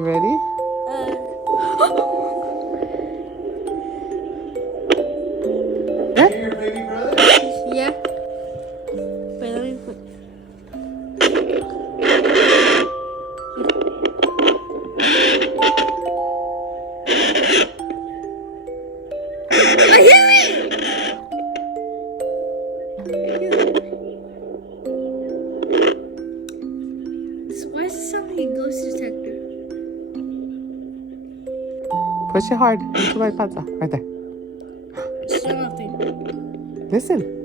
You ready? Your baby brother? Yeah. Wait, let me put. I hear it! Why does it sound like a ghost detector? Push it hard into my pata. Right there. Still nothing. Listen.